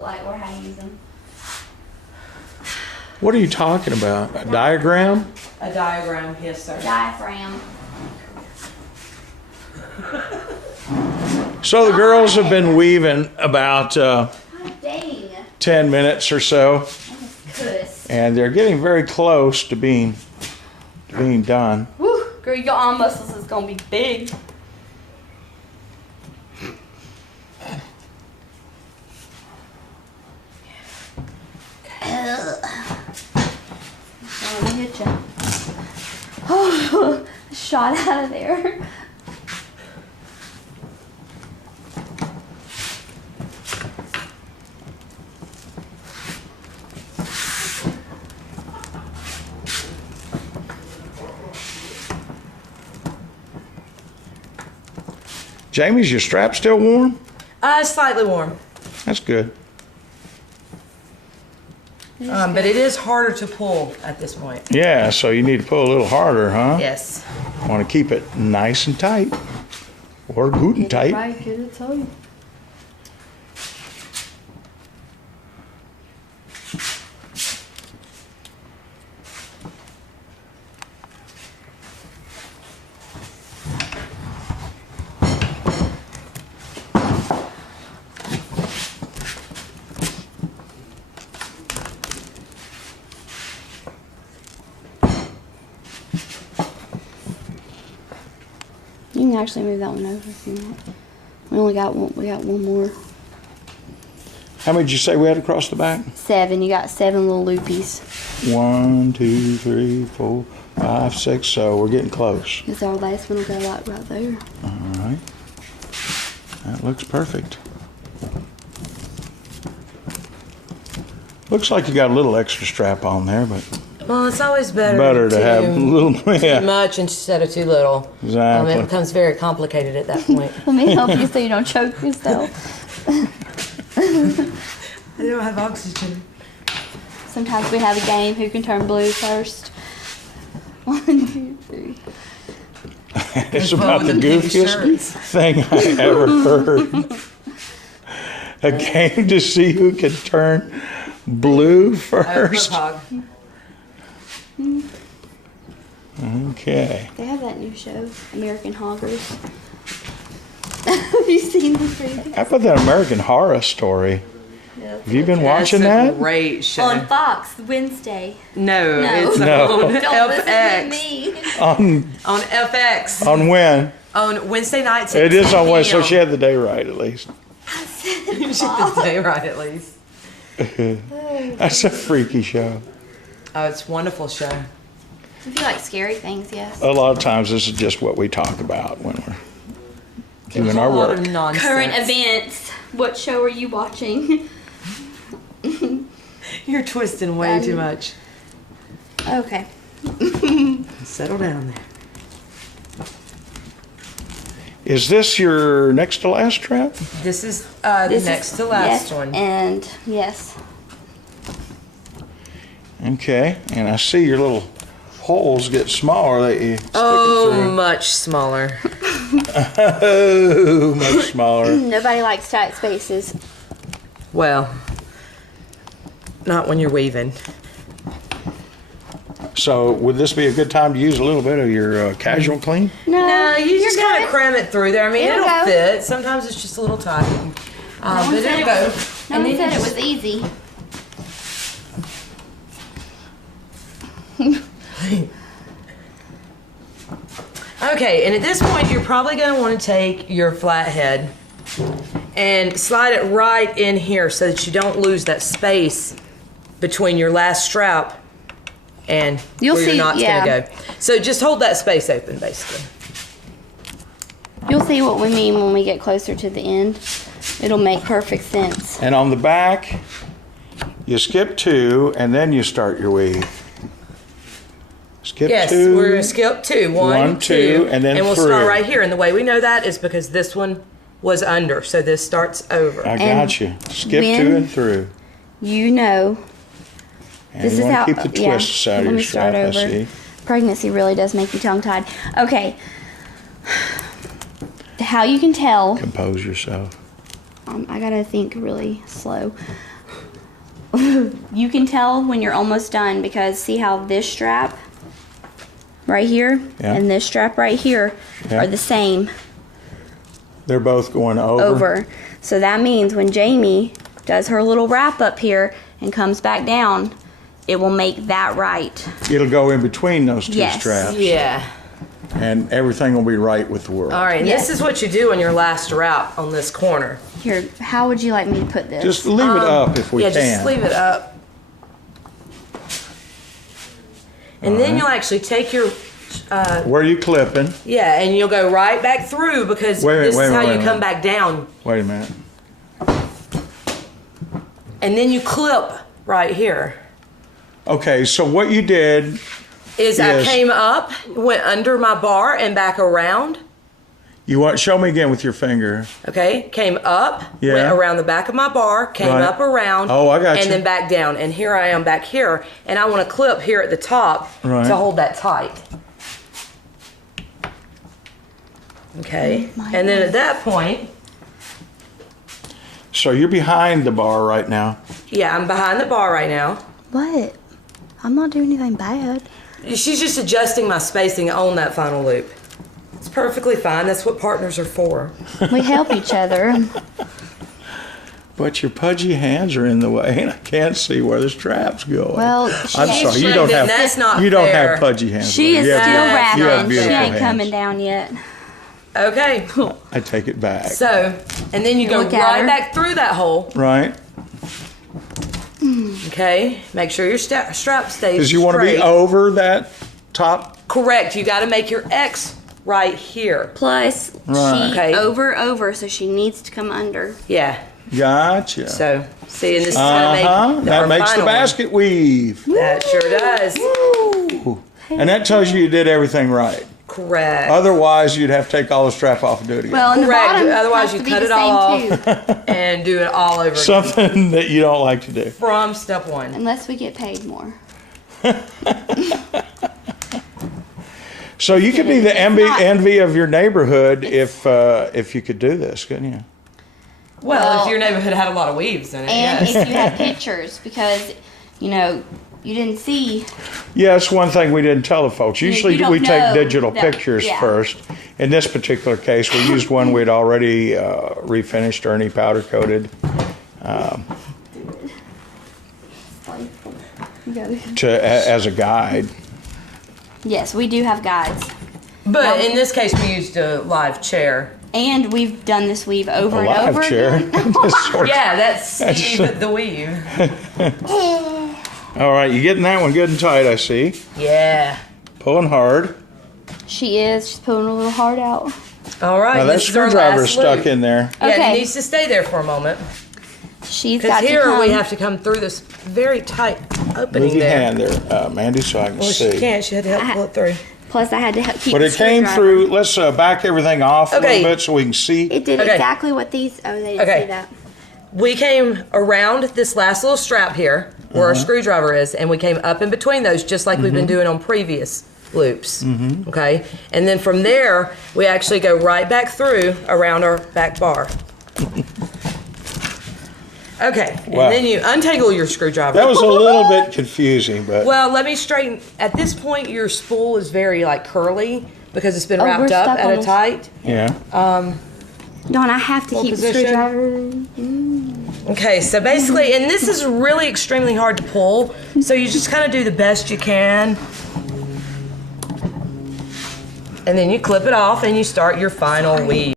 like or how to use them. What are you talking about? A diagram? A diagram, yes, sir. Diaphragm. So the girls have been weaving about God dang. 10 minutes or so, Cuss. and they're getting very close to being done. Woo, girl, your arm muscles is gonna be big. Let me hit you. Oh, shot out of there. Jamie's your strap still warm? Slightly warm. That's good. But it is harder to pull at this point. Yeah, so you need to pull a little harder, huh? Yes. Want to keep it nice and tight. Or good and tight. Right, get it tight. You can actually move that one over if you want. We only got one. We got one more. How many did you say we had across the back? 7. You got 7 little loopies. 1, 2, 3, 4, 5, 6. So we're getting close. Because our last one will go like right there. All right. That looks perfect. Looks like you got a little extra strap on there, but Well, it's always better to have a little, yeah. too much instead of too little. Exactly. It becomes very complicated at that point. Let me help you so you don't choke yourself. I don't have oxygen. Sometimes we have a game who can turn blue first. 1, 2, 3. It's about the goofiest thing I ever heard. A game to see who can turn blue first. Okay. They have that new show, American Hoggers. Have you seen the preview? How about that American Horror Story? Yeah. Have you been watching That's a that? great show. On Fox, Wednesday. No, No. it's No. on Don't listen to FX. me. On FX. On when? On Wednesday nights. at It is 10 on Wednesday, so p.m. she had the day right at least. She did the day right at least. That's a freaky show. Oh, it's a wonderful show. If you like scary things, yes. A lot of times this is just what we talk about when we're doing our A lot work. of nonsense. Current events. What show are you watching? You're twisting way too much. Okay. Settle down there. Is this your next to last strap? This is the This next is- to last yes, one. And yes. Okay, and I see your little holes get smaller that you stick it through. Much smaller. Oh, much smaller. Nobody likes tight spaces. Well, not when you're weaving. So would this be a good time to use a little bit of your casual clean? No, you you're just kind of good. cram it through there. I mean, It'll it'll go. fit. Sometimes it's just a little tight. But it'll go. No one said it was easy. Okay, and at this point, you're probably going to want to take your flathead and slide it right in here so that you don't lose that space between your last strap and You'll where see, your knot's yeah. going to go. So just hold that space open, basically. You'll see what we mean when we get closer to the end. It'll make perfect sense. And on the back, you skip 2 and then you start your weave. Skip Yes, 2. we're going to skip 2. 1, 2, and then we'll through. start right here. And the way we know that is because this one was under, so this starts over. I And got you. Skip 2 when- and through. You know. And This you is want how. to keep the twists out of Let your me start strap, I over. see. Pregnancy really does make you tongue-tied. Okay. How you can tell. Compose yourself. I gotta think really slow. You can tell when you're almost done because see how this strap right here and this strap right here are the same. They're both going over. So that means when Jamie does her little wrap up here and comes back down, it will make that right. It'll go in between those two Yes. straps. Yeah. And everything will be right with the world. All right, and this is what you do on your last wrap on this corner. Here, how would you like me to put this? Just leave it up if we can. Yeah, just leave it up. And then you'll actually take your... Where are you clipping? Yeah, and you'll go right back through because this is how you come back down. Wait a minute. And then you clip right here. Okay, so what you did I came up, went under my bar and back around. You want show me again with your finger. Okay, came up, went around the back of my bar, came up around. Oh, I got you. And then back down. And here I am back here, and I want to clip here at the top to hold that tight. Okay, and then at that point. So you're behind the bar right now. Yeah, I'm behind the bar right now. What? I'm not doing anything bad. She's just adjusting my spacing on that final loop. It's perfectly fine. That's what partners are for. We help each other. But your pudgy hands are in the way, and I can't see where the strap's going. Well, I'm sorry, you don't have. That's not you don't fair. have pudgy hands. She is You still have- you have wrapping. She beautiful ain't hands. coming down yet. Okay. I take it back. So, and then you go Look at right her. back through that hole. Right? Okay. Make sure your strap stays Because you want to be straight. over that top. Correct. You got to make your X right here. Plus, Right. she Okay. over, so she needs to come under. Yeah. Gotcha. So, see, and this is going to make That our makes the final one. basket weave. That sure does. Ooh. And that tells you did everything right. Correct. Otherwise, you'd have to take all the strap off and do it again. Well, and the Correct. bottom Otherwise, has you to be cut the it all same off. too, And do it all over again. Something that you don't like to do. From step one. unless we get paid more. So you could be the It's not- envy of your neighborhood if you could do this, couldn't you? Well, if your neighborhood had a lot of weaves in it, And yes. if you have pictures, because you didn't see. Yes, one thing we didn't tell the folks. Usually you don't we take know digital that- pictures yeah. first. In this particular case, we used one we'd already refinished, Ernie powder coated, as a guide. Yes, we do have guides, But in this case, we used a live chair. and we've done this weave over A and live over. chair. This sort of- Yeah, that's Steve the weave. All right, you getting that one good and tight, I see. Yeah. Pulling hard. She is. She's pulling a little hard out. All right. Now that this is our screwdriver's last stuck loop. in there. Yeah, Okay. it needs to stay there for a moment. She's Because got to here come. we have to come through this very tight opening Move your there. hand there, Mandy, so I can Well, see. she can't. She had to help pull it through. Plus, I had to keep. But the it came screwdriver. through. Let's back everything off a Okay. little bit so we can see. It did Okay. exactly what these. Oh, they didn't Okay. see that. We came around this last little strap here where our screwdriver is, and we came up in between those just like we've been doing on previous loops. Okay? And then from there, we actually go right back through around our back bar. Okay. Wow. And then you untangle your screwdriver. That was a little bit confusing, but Well, let me straighten. At this point, your spool is very like curly because it's been Oh, wrapped we're up stuck at on a this. tight. yeah. Dawn, I have to Full keep position. the screwdriver. Okay, so basically, and this is really extremely hard to pull, so you just kind of do the best you can. And then you clip it off and you start your final weave.